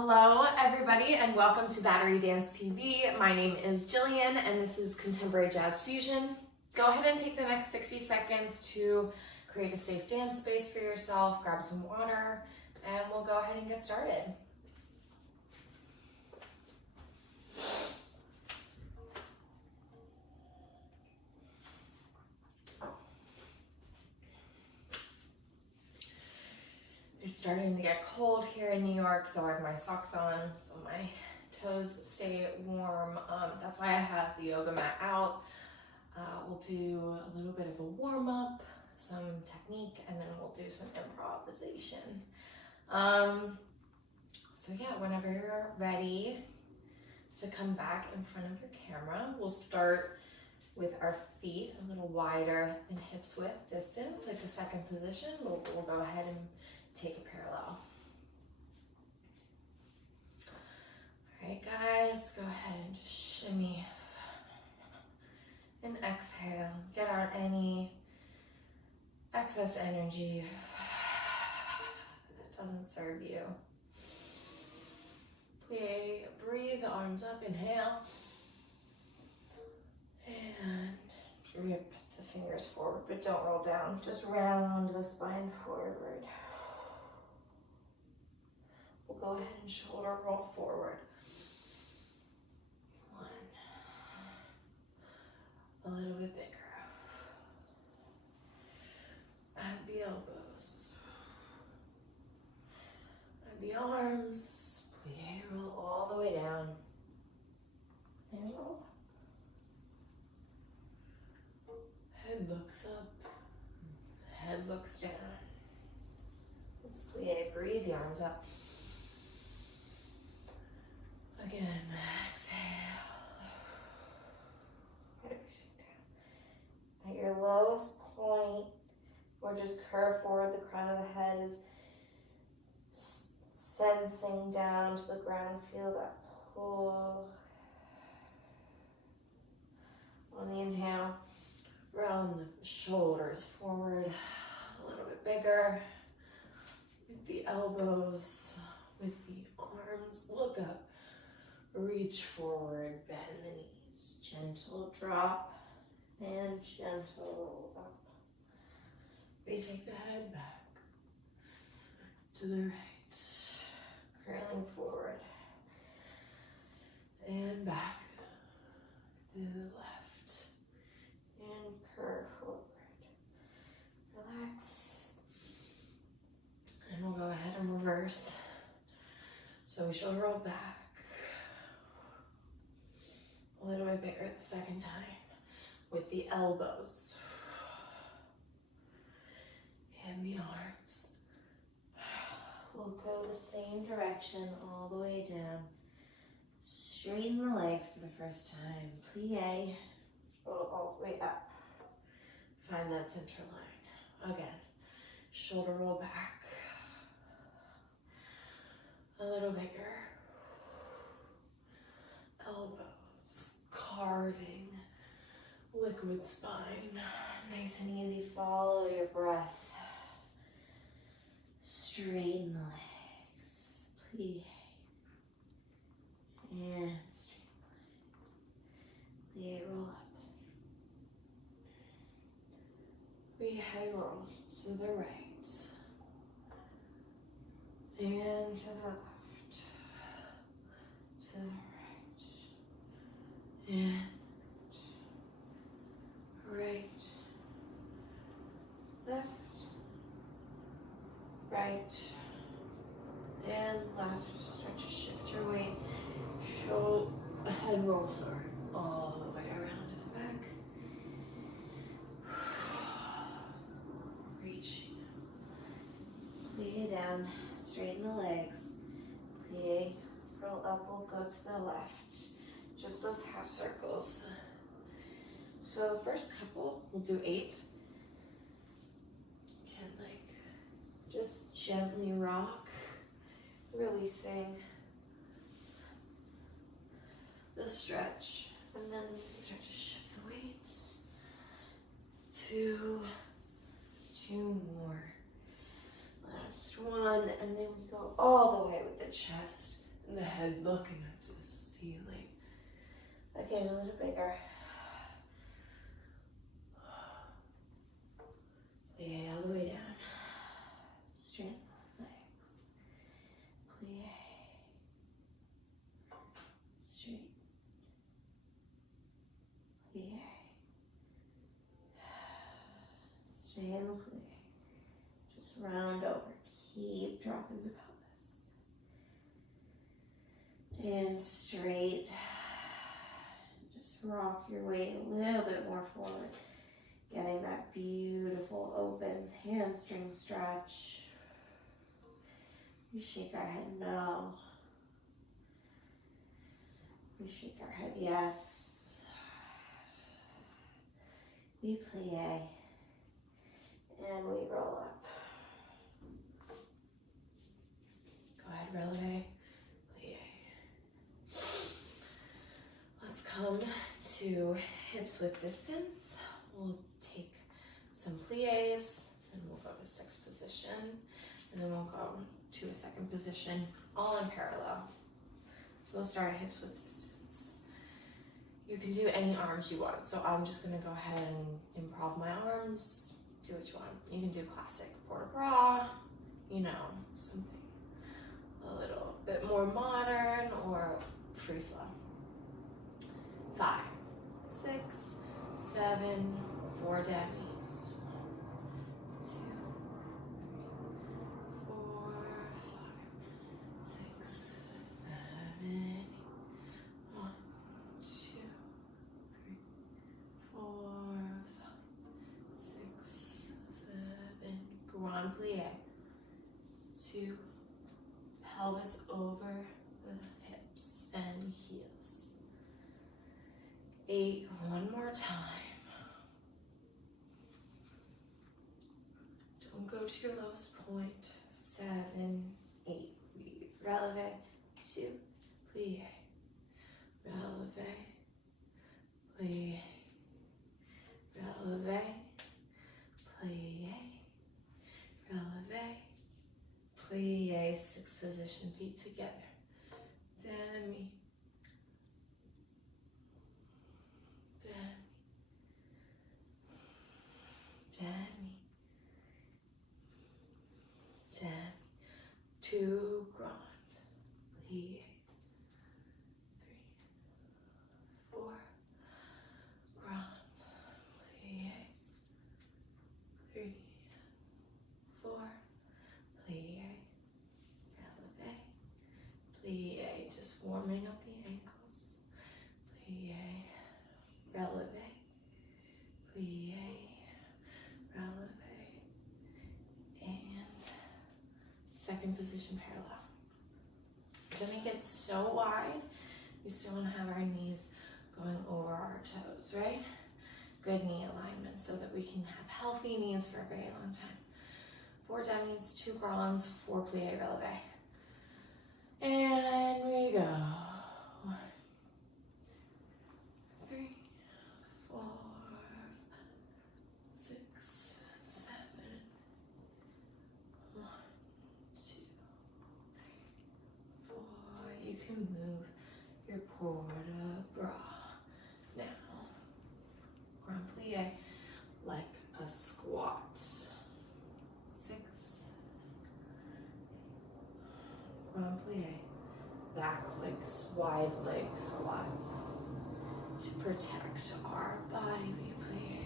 Hello everybody and welcome to Battery Dance TV. My name is Jillian and this is Contemporary Jazz Fusion. Go ahead and take the next 60 seconds to create a safe dance space for yourself, grab some water, and we'll go ahead and get started. It's starting to get cold here in New York, so I have my socks on so my toes stay warm. That's why I have the yoga mat out. We'll do a little bit of a warm-up, some technique, and then we'll do some improvisation. So yeah, whenever you're ready to come back in front of your camera, we'll start with our feet a little wider than hips width distance, like the second position. We'll go ahead and take a parallel. All right, guys, go ahead and just shimmy and exhale. Get out any excess energy that doesn't serve you. Plie, breathe, arms up, inhale. And drip the fingers forward, but don't roll down. Just round the spine forward. We'll go ahead and shoulder roll forward. One. A little bit bigger. Add the elbows. Add the arms. Plie, roll all the way down. And roll. Head looks up. Head looks down. Let's plie. Breathe the arms up. Again, exhale. At your lowest point, or just curve forward, the crown of the head is sensing down to the ground. Feel that pull. On the inhale, round the shoulders forward, a little bit bigger. With the elbows, with the arms, look up. Reach forward, bend the knees, gentle drop and gentle roll up. We take the head back to the right, curling forward and back to the left and curve forward. Relax. And we'll go ahead and reverse. So we shoulder roll back. A little bit bigger the second time with the elbows and the arms. We'll go the same direction all the way down. Straighten the legs for the first time. Plie. Roll all the way up. Find that center line. Again, shoulder roll back. A little bigger. Elbow. Carving, liquid spine. Nice and easy, follow your breath. Straighten the legs, plie. And straighten the legs. Plie, roll up. We head roll to the right. And to the left. To the right. And right, left, right, and left. Start to shift your weight. Head roll, all the way around to the back. Reach. Plie down, straighten the legs. Plie, roll up, we'll go to the left. Just those half circles. So the first couple, we'll do 8. Can just gently rock, releasing the stretch. And then we can start to shift the weights. 2 more. Last one, and then we go all the way with the chest And the head looking up to the ceiling. Again, a little bigger. Plie all the way down. Straight legs. Plie. Straight. Plie. Stay in the plie. Just round over. Keep dropping the pelvis. And straight. Just rock your weight a little bit more forward. Getting that beautiful open hamstring stretch. We shake our head no. We shake our head yes. We plie. And we roll up. Go ahead, releve, plie. Let's come to hips width distance. We'll take some plies, and we'll go to sixth position, and then we'll go to a second position, all in parallel. So we'll start at hips width distance. You can do any arms you want, so I'm just gonna go ahead and improv my arms. Do what you want. You can do classic port de bras, you know, something a little bit more modern or free flow. 5, 6, 7, 4 dummies. 1, 2, 3, 4, 5, 6, 7, 1, 2, 3, 4, 5, 6, 7. Grand plie. 2. Pelvis over the hips and heels. 8. One more time. Don't go to your lowest point. 7, 8. Releve. 2. Plie. Releve. Plie. Releve. Plie. Releve. Plie. Sixth position. Feet together. Demi. Demi. 2 grand. Plie. 3, 4. Grand. Plie. 3, 4. Plie. Releve. Plie. Just warming up the ankles. Plie. Releve. Plie. Releve. And second position parallel. Don't make it so wide. We still want to have our knees going over our toes, right? Good knee alignment so that we can have healthy knees for a very long time. 4 dummies, 2 grands, 4 plie releve. And we go. 1, 3, 4, 6, 7. 1, 2, 3, 4. You can move your port de bras now. Grand plie like a squat. 6. Grand plie. Back like wide leg squat. To protect our body, we plie.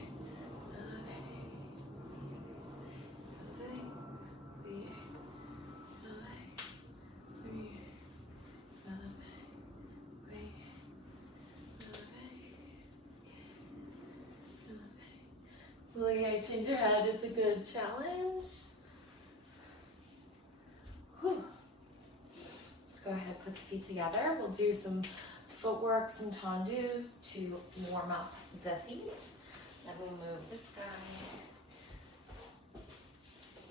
Plie, change your head. It's a good challenge. Whew. Let's go ahead and put the feet together. We'll do some footwork, some tendus to warm up the feet. Then we move this guy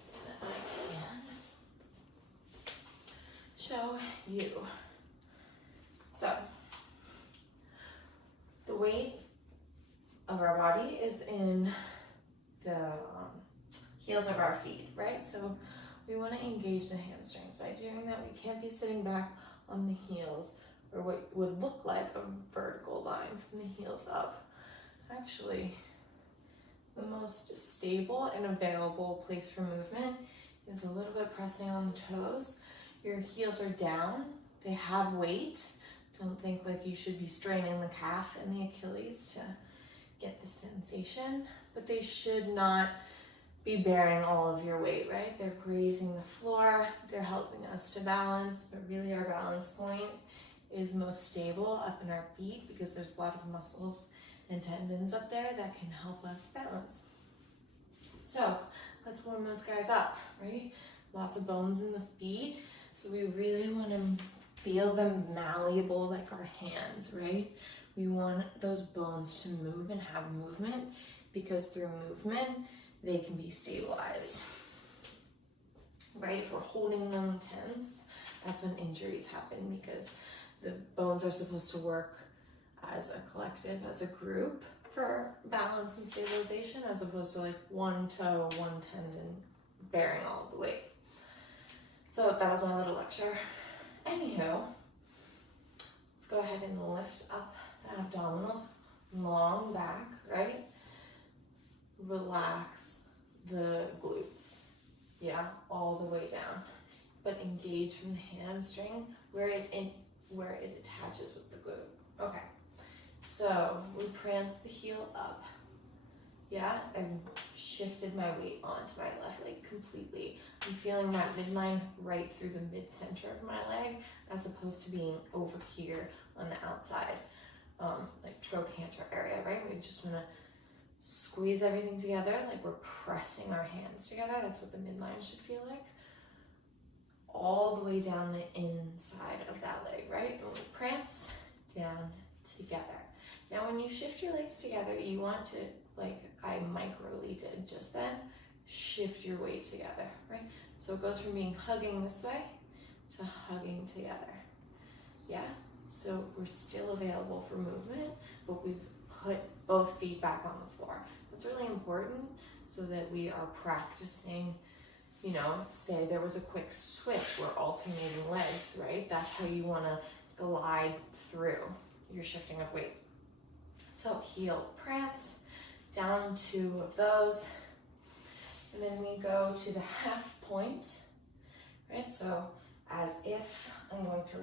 so that I can show you. So, the weight of our body is in the heels of our feet, right? So we want to engage the hamstrings. By doing that, we can't be sitting back on the heels, or what would look like a vertical line from the heels up. Actually, the most stable and available place for movement is a little bit pressing on the toes. Your heels are down, they have weight. Don't think like you should be straining the calf and the Achilles to get the sensation, but they should not be bearing all of your weight, right? They're grazing the floor, they're helping us to balance, but really our balance point is most stable up in our feet because there's a lot of muscles and tendons up there that can help us balance. So let's warm those guys up, right? Lots of bones in the feet, so we really want to feel them malleable like our hands, right? We want those bones to move and have movement because through movement, they can be stabilized, right? If we're holding them tense, that's when injuries happen because the bones are supposed to work as a collective, as a group for balance and stabilization, as opposed to like one toe, one tendon bearing all of the weight. So that was my little lecture. Anywho, let's go ahead and lift up the abdominals, long back, right? Relax the glutes, yeah, all the way down, but engage from the hamstring where it attaches with the glute. Okay, so we prance the heel up, yeah, and shifted my weight onto my left leg completely. I'm feeling that midline right through the mid-center of my leg as opposed to being over here on the outside, like trochanter area, right? We just want to squeeze everything together like we're pressing our hands together. That's what the midline should feel like. All the way down the inside of that leg, right? And we prance down together. Now when you shift your legs together, you want to, like I microly did just then, shift your weight together, right? So it goes from being hugging this way to hugging together. Yeah? So we're still available for movement, but we've put both feet back on the floor. That's really important so that we are practicing, you know, say there was a quick switch, we're alternating legs, right? That's how you want to glide through your shifting of weight. So heel prance, down 2 of those, and then we go to the half point, right? So as if I'm going to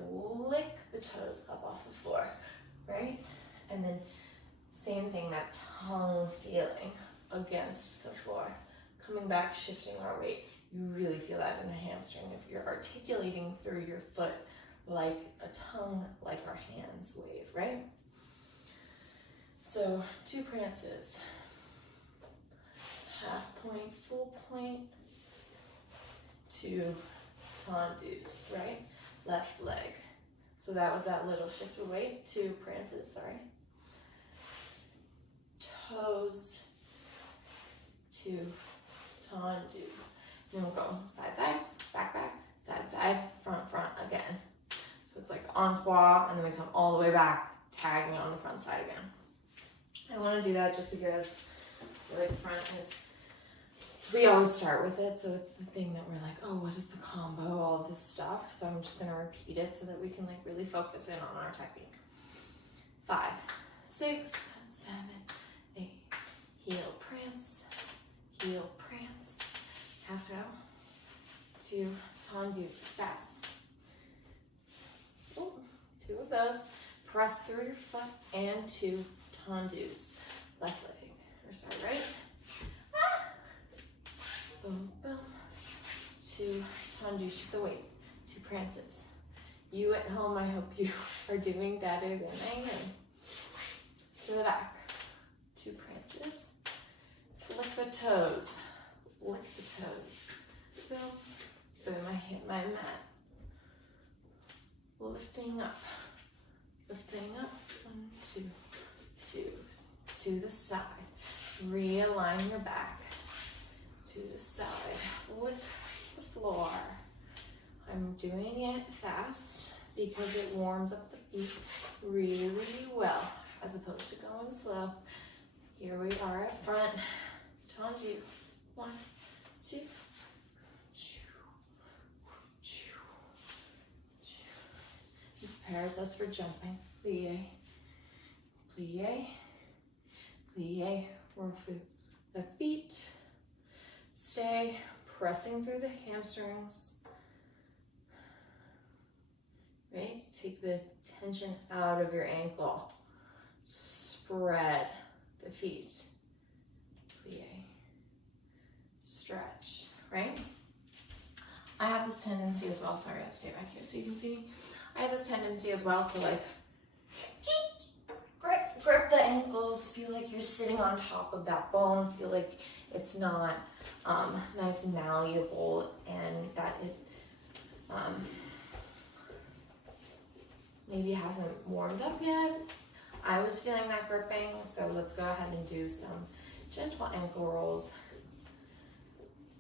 lick the toes up off the floor, right? And then same thing, that tongue feeling against the floor. Coming back, shifting our weight. You really feel that in the hamstring if you're articulating through your foot like a tongue, like our hands wave, right? So 2 prances. Half point, full point, 2 tendus, right? Left leg. So that was that little shift of weight. 2 prances, sorry. Toes, 2 tendu. Then we'll go side, side, back, back, side, side, front, front again. So it's like encore, and then we come all the way back, tagging on the front side again. I want to do that just because the front is, we always start with it, so it's the thing that we're like, oh, what is the combo, all this stuff. So I'm just going to repeat it so that we can like really focus in on our technique. 5, 6, 7, 8, heel prance, half toe, 2 tendus, fast. Ooh, 2 of those, press through your foot, and 2 tendus, left leg, or sorry, right? Boom, boom, 2 tendus, shift the weight, 2 prances. You at home, I hope you are doing better than I am. To the back, 2 prances, flick the toes, lick the toes, boom, boom, I hit my mat, lifting up, 1, 2, 2, to the side, realign your back, to the side, lick the floor. I'm doing it fast because it warms up the feet really well, as opposed to going slow. Here we are at front, tendu, 1, 2, 2, 2, 2. prepares us for jumping. Plie, plie, plie. Roll through the feet. Stay pressing through the hamstrings. Right? Take the tension out of your ankle. Spread the feet. Plie. Stretch, right? I have this tendency as well, sorry, I'll stay back here so you can see me. I have this tendency as well to like grip the ankles, feel like you're sitting on top of that bone, feel like it's not nice and malleable, and that it maybe hasn't warmed up yet. I was feeling that gripping, so let's go ahead and do some gentle ankle rolls.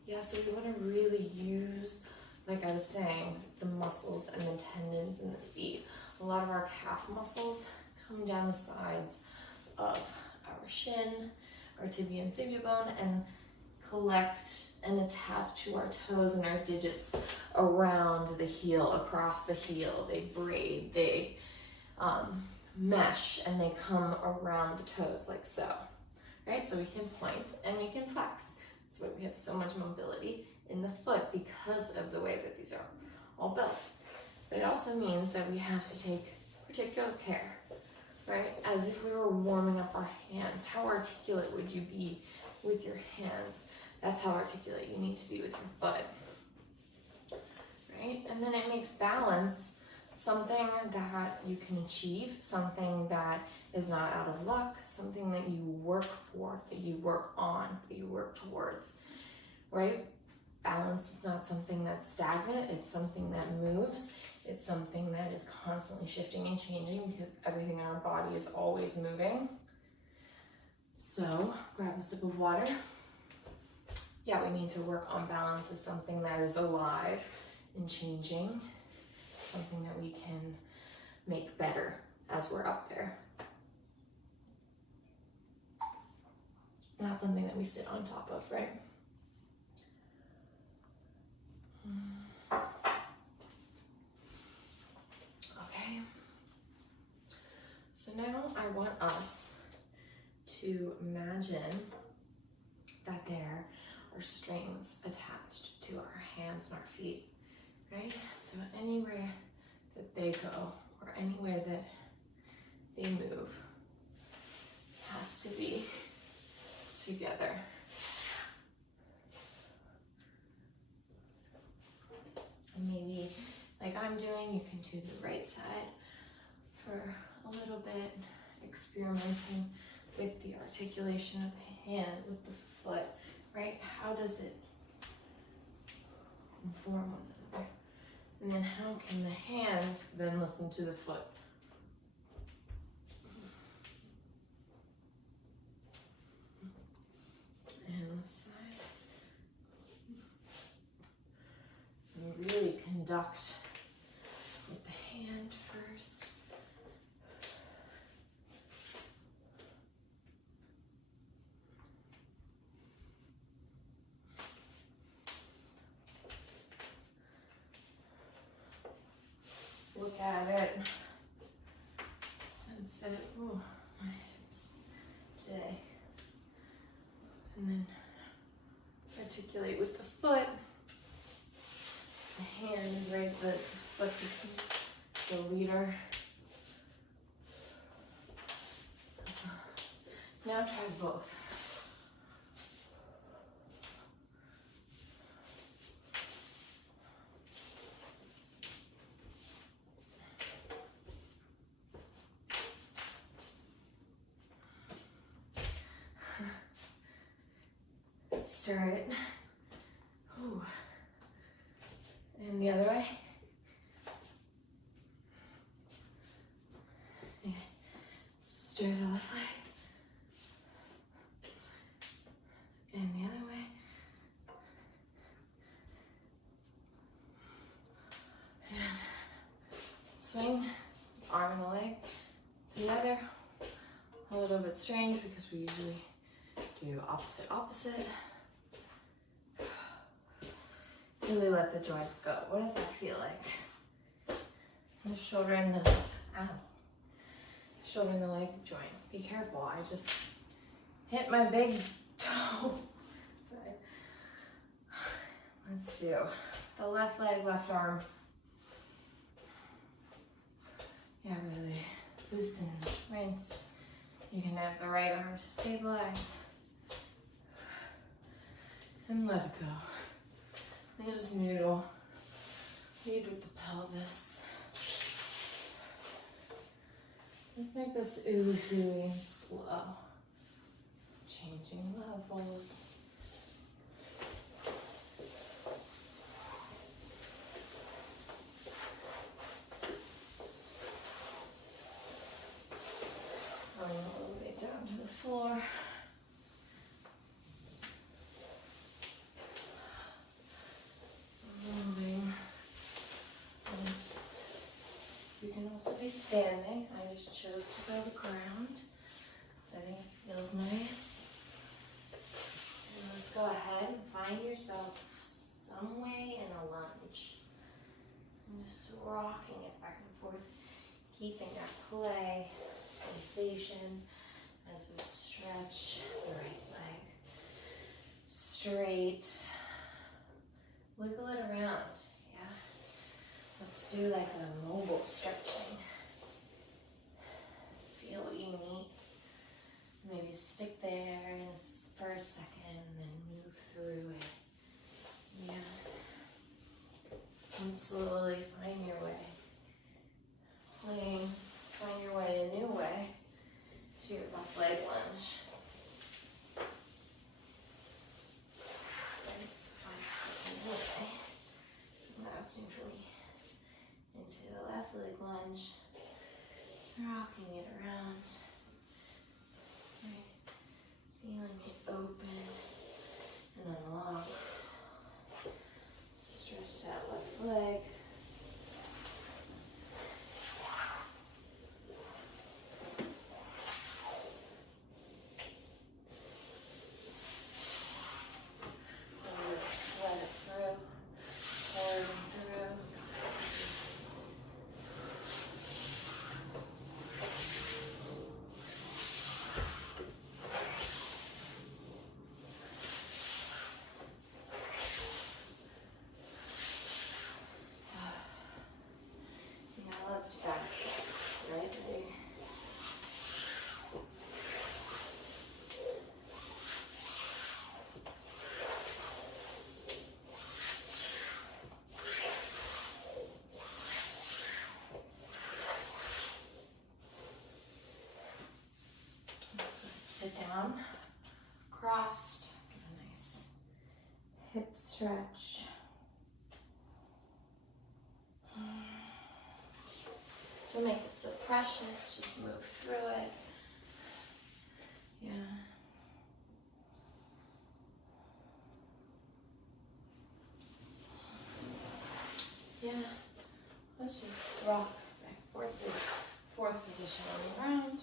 Yeah, so we want to really use, like I was saying, the muscles and the tendons in the feet. A lot of our calf muscles come down the sides of our shin, our tibia and fibula bone, and collect and attach to our toes and our digits around the heel, across the heel. They braid, they mesh, and they come around the toes like so, right? So we can point and we can flex. That's why we have so much mobility in the foot, because of the way that these are all built. But it also means that we have to take particular care, right? As if we were warming up our hands. How articulate would you be with your hands? That's how articulate you need to be with your foot, right? And then it makes balance something that you can achieve, something that is not out of luck, something that you work for, that you work on, that you work towards, right? Balance is not something that's stagnant, it's something that moves, it's something that is constantly shifting and changing, because everything in our body is always moving. So grab a sip of water. Yeah, we need to work on balance as something that is alive and changing, something that we can make better as we're up there. Not something that we sit on top of, right? Okay. So now I want us to imagine that there are strings attached to our hands and our feet, right? So anywhere that they go, or anywhere that they move, has to be together. And maybe, like I'm doing, you can do the right side for a little bit, experimenting with the articulation of the hand, with the foot, right? How does it inform one another? And then how can the hand then listen to the foot? And the side. So really conduct with the hand first. Look at it. Sense it. Ooh, my hips today. And then articulate with the foot. The hand is right, the foot becomes the leader. Now try both. Stir it. Ooh. And the other way. Yeah. Stir the left leg. And the other way. And swing, arm and the leg together. A little bit strange because we usually do opposite. Really let the joints go. What does that feel like? the shoulder and the leg joint. Be careful, I just hit my big toe. Sorry. Let's do the left leg, left arm. Yeah, really loosen the joints. You can have the right arm to stabilize. And let it go. And just noodle. Lead with the pelvis. It's like this ooh-hooey and slow. Changing levels. Going all the way down to the floor. Moving. You can also be standing. I just chose to go to the ground because I think it feels nice. And let's go ahead and find yourself some way in a lunge. And just rocking it back and forth, keeping that play sensation as we stretch the right leg straight. Wiggle it around, yeah? Let's do like a mobile stretching. Feel what you need. Maybe stick there for a second and then move through it. Yeah. And slowly find your way. Find your way, a new way to your left leg lunge. Okay, lasting for me. Into the left leg lunge, rocking it around, right. Feeling it open and unlock. Stretch that left leg. Let's start. Right? Let's sit down, crossed, give a nice hip stretch. Don't make it so precious, just move through it. Yeah. Yeah. Let's just rock back and forth to fourth position on the ground.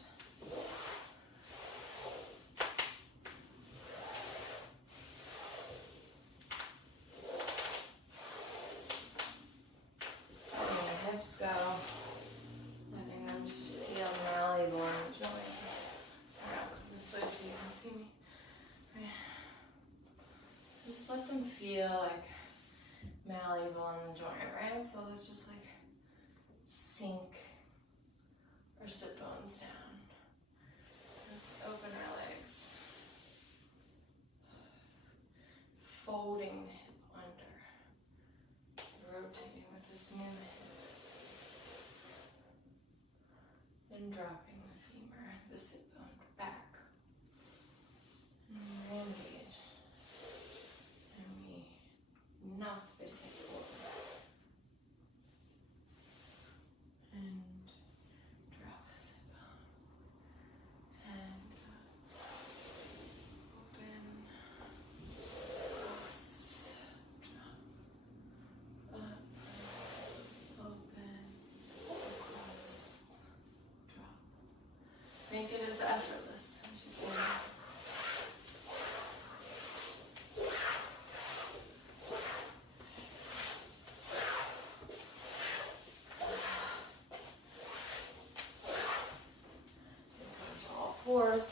Letting the hips go. Letting them just feel malleable in the joint. Sorry, I'll come this way so you can see me. Right. Just let them feel like malleable in the joint, right? So let's just like sink our sit bones down. Let's open our legs. Folding the hip under. Rotating with this new hip. And dropping the femur, the sit bone back. And we engage. And we knock this hip forward. And drop the sit bone. And open. Cross. Drop. Up. Open. Cross. Drop. elbows.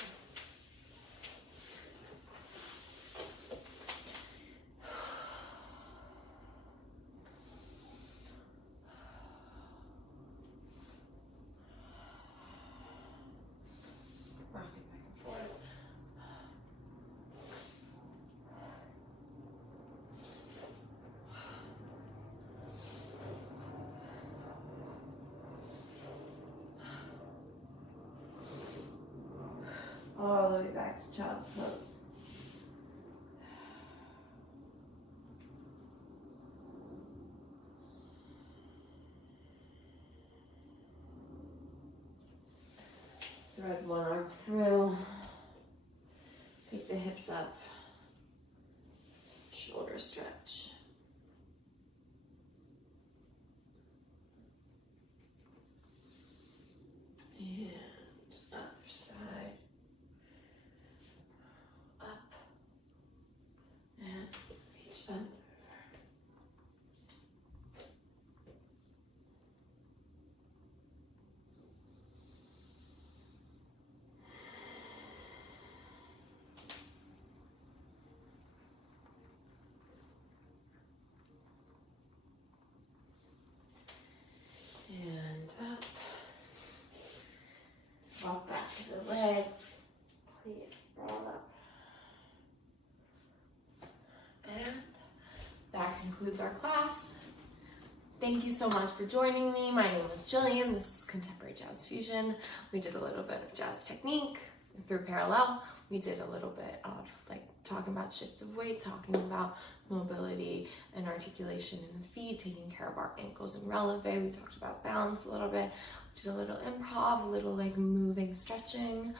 Rocking back and forth. All the way back to child's pose. Thread one arm through. Pick the hips up. Shoulder stretch. And other side. Up. And reach under. And up. Walk back to the legs. Please roll up. And that concludes our class. Thank you so much for joining me. My name is Jillian. This is Contemporary Jazz Fusion. We did a little bit of jazz technique through parallel. We did a little bit of like talking about shift of weight, talking about mobility and articulation in the feet, taking care of our ankles and releve. We talked about balance a little bit. We did a little improv, a little like moving stretching.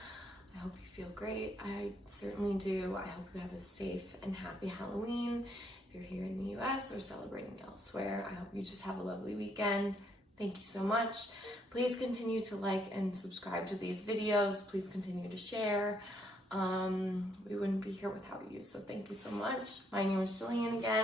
I hope you feel great. I certainly do. I hope you have a safe and happy Halloween. If you're here in the US or celebrating elsewhere, I hope you just have a lovely weekend. Thank you so much. Please continue to like and subscribe to these videos. Please continue to share. We wouldn't be here without you. So thank you so much. My name is Jillian again.